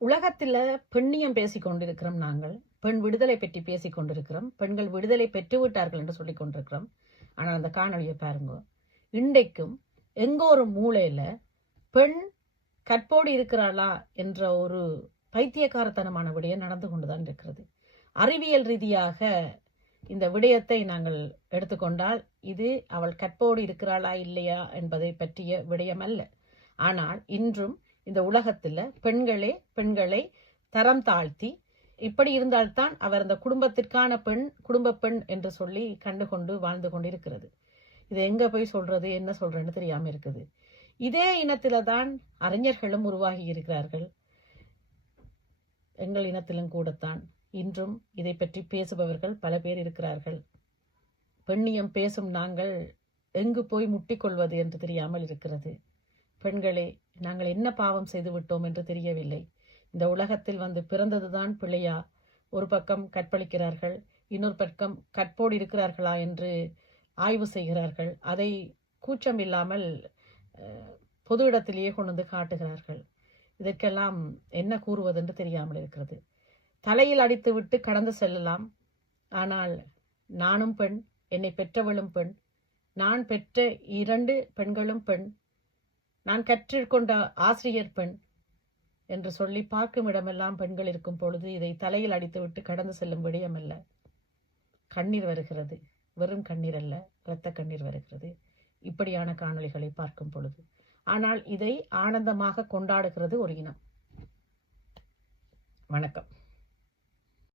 உலகத்தில் பெண்ணியம் பேசிக் கொண்டிருக்கிறோம். நாங்கள் பெண் விடுதலை பற்றி பேசிக் கொண்டிருக்கிறோம். பெண்கள் விடுதலை பெற்றுவிட்டார்கள் என்று சொல்லிக் கொண்டிருக்கிறோம். ஆனால் அந்த காணொலியை பாருங்க. இன்றைக்கும் எங்கோ ஒரு மூலையில பெண் கற்போடு இருக்கிறாளா என்ற ஒரு பைத்தியக்காரத்தனமான விடயம் நடந்து கொண்டுதான் இருக்கிறது. அறிவியல் ரீதியாக இந்த விடயத்தை நாங்கள் எடுத்துக்கொண்டால் இது அவள் கற்போடு இருக்கிறாளா இல்லையா என்பதை பற்றிய விடயம் அல்ல. ஆனால் இன்றும் இந்த உலகத்தில் பெண்களை தரம் தாழ்த்தி இப்படி இருந்தால்தான் அவர் அந்த குடும்பத்திற்கான பெண், குடும்ப பெண் என்று சொல்லி கண்டுகொண்டு வாழ்ந்து கொண்டிருக்கிறது. இது எங்க போய் சொல்றது, என்ன சொல்றேன்னு தெரியாம இருக்குது. இதே இனத்தில தான் அறிஞர்களும் உருவாகி இருக்கிறார்கள். எங்கள் இனத்திலும் கூடத்தான் இன்றும் இதை பற்றி பேசுபவர்கள் பல பேர் இருக்கிறார்கள். பெண்ணியம் பேசும் நாங்கள் எங்கு போய் முட்டிக்கொள்வது என்று தெரியாமல் இருக்கிறது. பெண்களே, நாங்கள் என்ன பாவம் செய்து விட்டோம் என்று தெரியவில்லை. இந்த உலகத்தில் வந்து பிறந்ததுதான் பிள்ளையா? ஒரு பக்கம் கற்பழிக்கிறார்கள், இன்னொரு பக்கம் கற்போடு இருக்கிறார்களா என்று ஆய்வு செய்கிறார்கள். அதை கூச்சம் இல்லாமல் பொது இடத்திலேயே கொண்டு வந்து காட்டுகிறார்கள். இதற்கெல்லாம் என்ன கூறுவதென்று தெரியாமல் இருக்கிறது. தலையில் அடித்து விட்டு கடந்து செல்லலாம். ஆனால் நானும் பெண், என்னை பெற்றவளும் பெண், நான் பெற்ற 2 பெண்களும் பெண், நான் கற்றுக்கொண்ட ஆசிரியர் பெண் என்று சொல்லி பார்க்கும் இடமெல்லாம் பெண்கள் இருக்கும் பொழுது இதை தலையில் அடித்துவிட்டு கடந்து செல்லும் விடயமல்ல. கண்ணீர் வருகிறது. வெறும் கண்ணீர் அல்ல, இரத்த கண்ணீர் வருகிறது இப்படியான காணொளிகளை பார்க்கும் பொழுது. ஆனால் இதை ஆனந்தமாக கொண்டாடுகிறது ஒரு இனம். வணக்கம்.